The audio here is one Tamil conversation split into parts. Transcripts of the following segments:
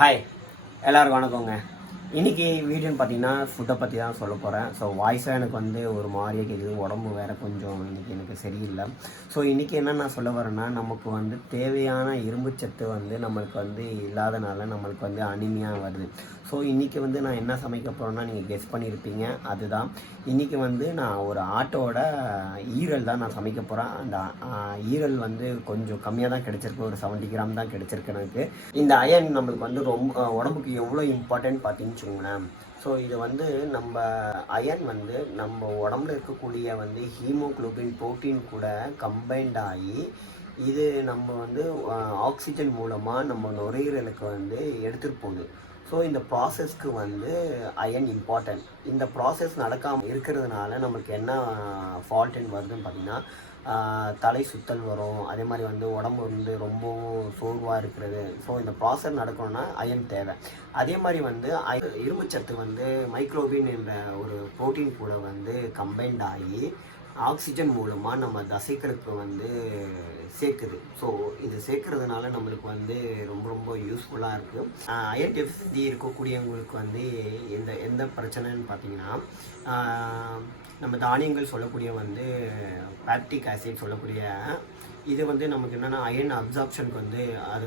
ஹாய், எல்லோருக்கும் வணக்கங்க. இன்றைக்கி வீடியோன்னு பார்த்தீங்கன்னா ஃபுட்டை பற்றி தான் சொல்ல போகிறேன். ஸோ வாய்ஸாக எனக்கு ஒரு மாதிரியே கேட்குது, உடம்பு வேறு கொஞ்சம் இன்றைக்கி எனக்கு சரியில்லை. ஸோ இன்றைக்கி என்ன நான் சொல்ல வரேன்னா, நமக்கு தேவையான இரும்புச்சத்து நம்மளுக்கு இல்லாதனால நம்மளுக்கு அனிமியாக வருது. ஸோ இன்றைக்கி நான் என்ன சமைக்க போகிறேன்னா நீங்கள் கெஸ் பண்ணியிருப்பீங்க. அதுதான் இன்றைக்கி நான் ஒரு ஆட்டோட ஈரல் தான் நான் சமைக்க போகிறேன். அந்த ஈரல் கொஞ்சம் கம்மியாக தான் கிடச்சிருக்கு, ஒரு 70 கிராம் தான் கிடச்சிருக்கு எனக்கு. இந்த அயன் நம்மளுக்கு ரொம்ப உடம்புக்கு எவ்வளோ இம்பார்ட்டன்ட் பார்த்தீங்கன்னு வச்சுக்கோங்களேன். ஸோ இது நம்ம அயன் நம்ம உடம்புல இருக்கக்கூடிய ஹீமோக்ளோபின் புரோட்டீன் கூட கம்பைன்ட் ஆகி இது நம்ம ஆக்சிஜன் மூலமாக நம்ம நுரையீரலுக்கு எடுத்துகிட்டு போகுது. ஸோ இந்த ப்ராசஸ்க்கு அயன் இம்பார்ட்டன்ட். இந்த ப்ராசஸ் நடக்காமல் இருக்கிறதுனால நம்மளுக்கு என்ன ஃபால்ட்டுன்னு வருதுன்னு பார்த்திங்கன்னா, தலை சுத்தல் வரும். அதே மாதிரி உடம்பு ரொம்பவும் சோர்வாக இருக்கிறது. ஸோ இந்த ப்ராசஸ் நடக்கணும்னா அயன் தேவை. அதே மாதிரி இரும்புச்சத்து மைக்ரோபின் என்ற ஒரு ப்ரோட்டீன் கூட கம்பைன்ட் ஆகி ஆக்சிஜன் மூலமாக நம்ம தசைகளுக்கு சேர்க்குது. ஸோ இது சேர்க்கறதுனால நம்மளுக்கு ரொம்ப ரொம்ப யூஸ்ஃபுல்லாக இருக்குது. அயன் டெஃபிசிட்டி இருக்கக்கூடியவங்களுக்கு எந்த பிரச்சனைன்னு பார்த்தீங்கன்னா, நம்ம தானியங்கள் சொல்லக்கூடிய பேக்டிக் ஆசிட் சொல்லக்கூடிய இது நமக்கு என்னென்னா அயன் அப்சார்ப்ஷனுக்கு அது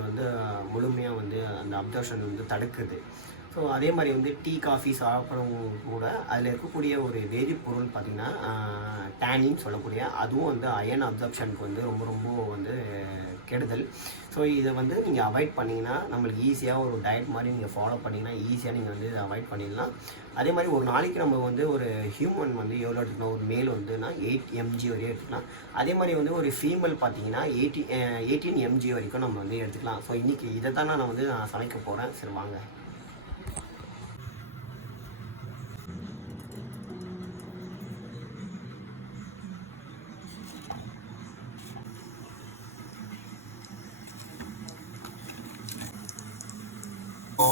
முழுமையாக அந்த அப்சார்ப்ஷன் தடுக்குது. ஸோ அதே மாதிரி டீ காஃபி சாப்பிட்றவங்க கூட அதில் இருக்கக்கூடிய ஒரு வேதிப்பொருள் பார்த்திங்கன்னா டேனின்னு சொல்லக்கூடிய அதுவும் அயன் அப்சார்ப்ஷனுக்கு ரொம்ப ரொம்ப கெடுதல். ஸோ இதை நீங்கள் அவாய்ட் பண்ணிங்கன்னா நம்மளுக்கு ஈஸியாக ஒரு டயட் மாதிரி நீங்கள் ஃபாலோ பண்ணிங்கன்னா ஈஸியாக நீங்கள் இதை அவாய்ட் பண்ணிடலாம். அதே மாதிரி ஒரு நாளைக்கு நம்ம ஒரு ஹியூமன் எவ்வளோ எடுத்துக்கலாம், ஒரு மேல் 8 mg வரையும் எடுத்துக்கலாம். அதே மாதிரி ஒரு ஃபீமேல் பார்த்தீங்கன்னா 18 mg வரைக்கும் நம்ம எடுத்துக்கலாம். ஸோ இன்றைக்கி இதை தான் நான் சமைக்க போகிறேன். சரி வாங்க.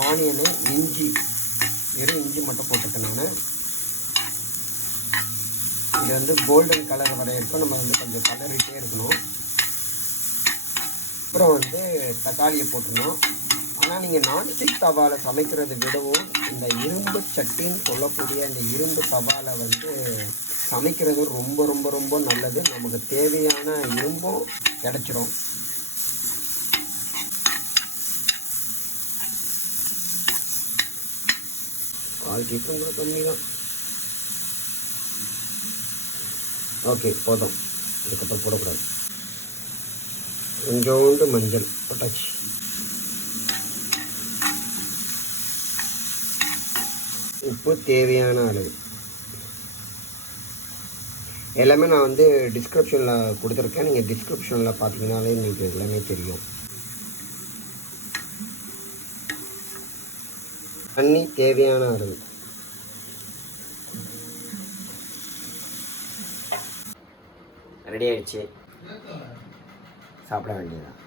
ஆனியனு, இஞ்சி, வெறும் இஞ்சி மட்டும் போட்டுருக்கேன் நான். இது கோல்டன் கலர் வர இருக்கும். நம்ம கொஞ்சம் கலரிட்டே இருக்கணும். அப்புறம் தக்காளியை போட்டுடணும். ஆனால் நீங்கள் நான்ஸ்டிக் தவாவில் சமைக்கிறத விடவும் இந்த இரும்பு சட்டின்னு சொல்லக்கூடிய இந்த இரும்பு தவாவில் சமைக்கிறது ரொம்ப ரொம்ப ரொம்ப நல்லது. நமக்கு தேவையான இரும்பும் கிடச்சிரும். கால் டீஸ்பூன் கூட கம்மி தான். ஓகே, போதும். இதுக்கப்புறம் போடக்கூடாது. கொஞ்சோண்டு மஞ்சள் போட்டாச்சு. உப்பு தேவையான அளவு. எல்லாமே நான் டிஸ்கிரிப்ஷனில் கொடுத்துருக்கேன். நீங்கள் டிஸ்கிரிப்ஷனில் பார்த்தீங்கன்னாலே உங்களுக்கு எல்லாமே தெரியும். தண்ணி தேவையான அளவு. ரெடி ஆயிடுச்சு, சாப்பிட வேண்டியதான்.